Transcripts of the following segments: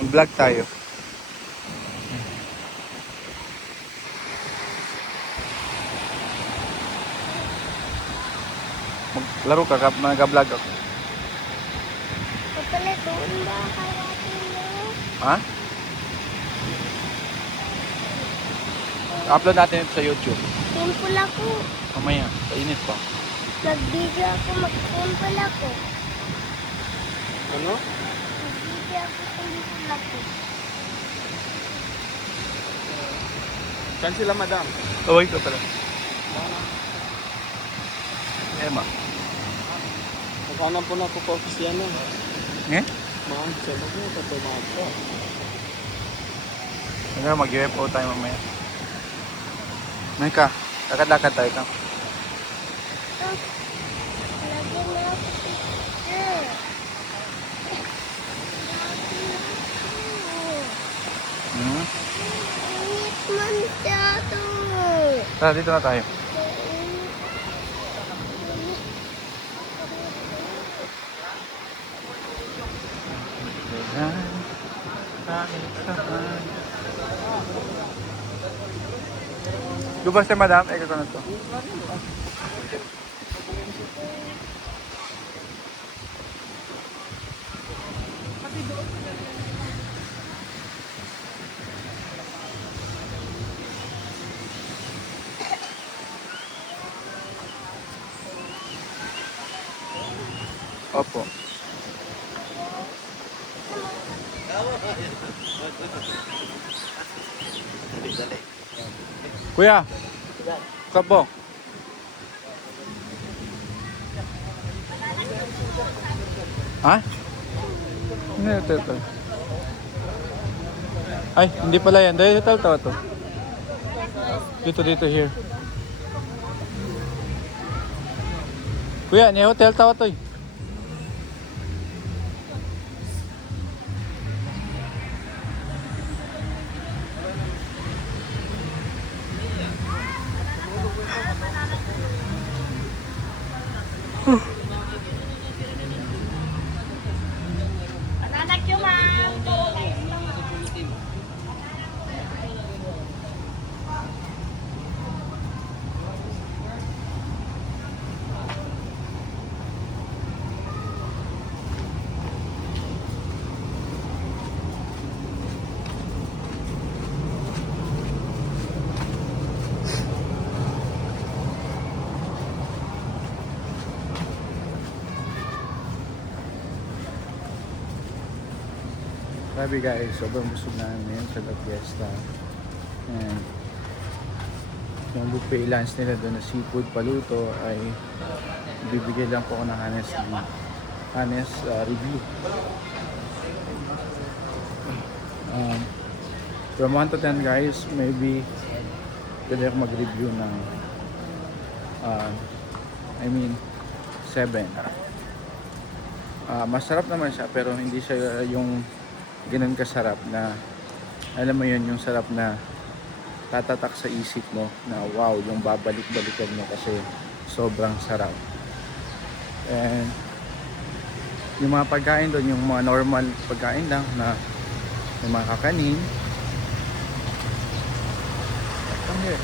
Mag-vlog tayo. Maglaro ka, mag-vlog ako. Kapala doon ba karating mo? Ha? Upload natin ito sa YouTube. Simple ako. Mamaya, painit pa. Nag-video ako, mag-simple ako. Ano? Nag-video ako, simple ako. Saan sila, madam? Away ka pala. Emma. Maghanap po na po po siya na. Eh? Mahal siya na po, patumahan po. Hanggang mag-UFO tayo mamaya. May ka, lakad-lakad tayo ka. Oh, lagyan na ako picture. Hmm? Init man siya to. Tara, dito na tayo. Lubas tayo, madam. Eka ko na to. Opo. Kuya, kapo. Ha? Hindi, ito. Ay, hindi pala yan. Dahil ito to. Dito, here. Kuya, ni hotel tawa to eh. Anak yung ma'am. Sabi guys, sobrang busog namin ngayon sa La Fiesta. And yung buffet lunch nila doon na seafood paluto ay bibigay lang po ako ng honest review. From 1 to 10 guys, maybe pwede ako mag-review ng 7. Masarap naman siya pero hindi siya yung ganun kasarap na alam mo yun, yung sarap na tatatak sa isip mo na wow, yung babalik-balikan mo kasi sobrang sarap. And yung mga pagkain doon, yung mga normal pagkain lang na yung mga kakanin. Come here.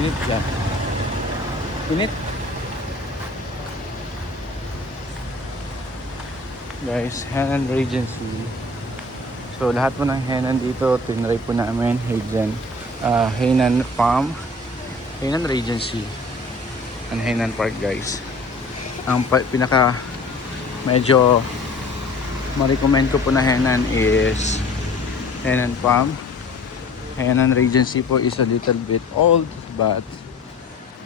Init dyan. Init. Guys, Henan Regency. So lahat po ng Henan dito tinry po namin. Henan Farm, Henan Regency, and Henan Park guys. Ang pinaka medyo ma-recommend ko po na Henan is Henan Farm. Henan Regency po is a little bit old, but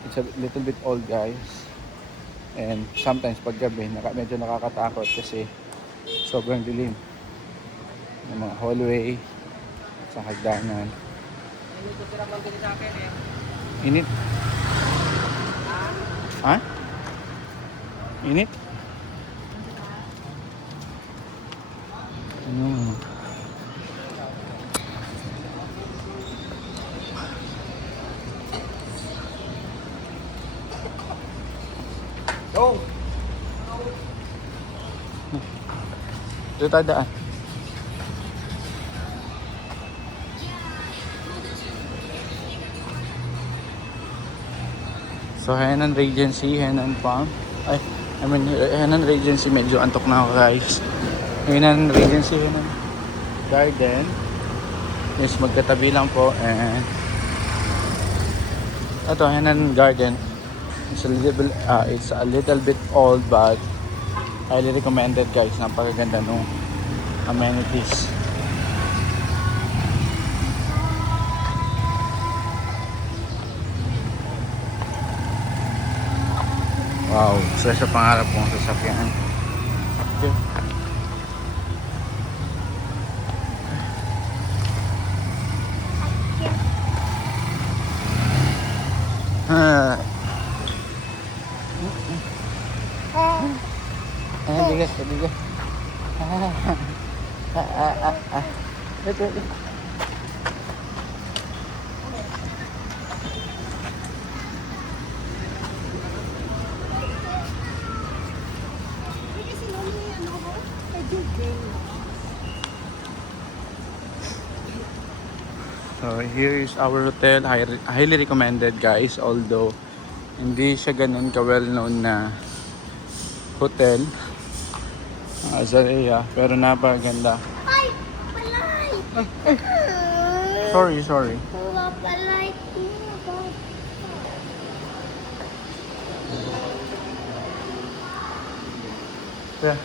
it's a little bit old guys. And sometimes pag gabi medyo nakakatakot kasi sobrang dilim ng mga hallway sa hagdanan. Init. Ha? Init? Ano? Go! Dito tayo daan. So, Henan Regency, Henan Farm. Henan Regency, medyo antok na ako guys. Henan Regency, Henan Garden. Yes, magkatabi lang po. And ito, Henan Garden. It's a little bit old but highly recommended guys. Napakaganda nung amenities. Wow, isa sa pangarap kong sasakyan. Okay. Bigas, bigas. Ito. So here is our hotel, highly recommended guys, although hindi siya ganun ka well known na hotel sa area, pero napakaganda. Ay! Palay! Sorry. Palay! Yeah.